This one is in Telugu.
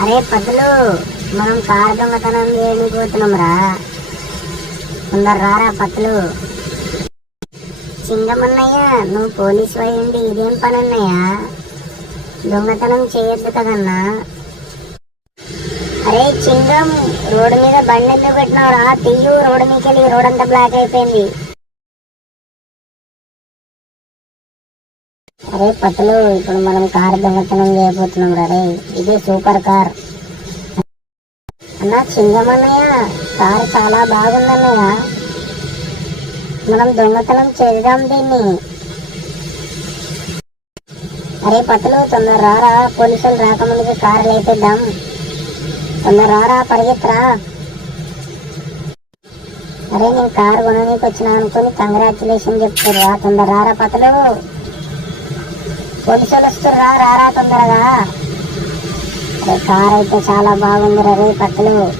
అరే పతులు, మనం కారు దొంగతనం చేయకపోతున్నాం రా. కొందరు రారా పతులు. చింగమన్నయ్య, నువ్వు పోలీసు అయ్యండి ఇదేం పని అన్నయ్యా? దొంగతనం చేయొద్దు కదన్నా. అరే చింగం, రోడ్డు మీద బండి ఎందుకు పెట్టినావురా? తీయు రోడ్డు మీకెళ్ళి, రోడ్ అంతా బ్లాక్ అయిపోయింది. అరే పతులు, ఇప్పుడు మనం కారు దొంగతనం చేయబోతున్నాం రే. ఇదే సూపర్ కార్ అన్నా. చింగమన్నయ్య, కారు చాలా బాగుందన్నయ్య. మనం దొంగతనం చేద్దాం దీన్ని. అరే పతులు, తొందర రారా, పోలీసులు రాకముందుకు కారు లేపేద్దాం. తొందర రారా, పరిగెత్తరా. అరే నేను కారు కొనడానికి వచ్చినా అనుకుని కంగ్రాచులేషన్ చెప్తారా. తొందర రారా పతులు, పోలీసులు వస్తుర్రా, రారా తొందరగా. అరే కార్ అయితే చాలా బాగుంది రే పతులు.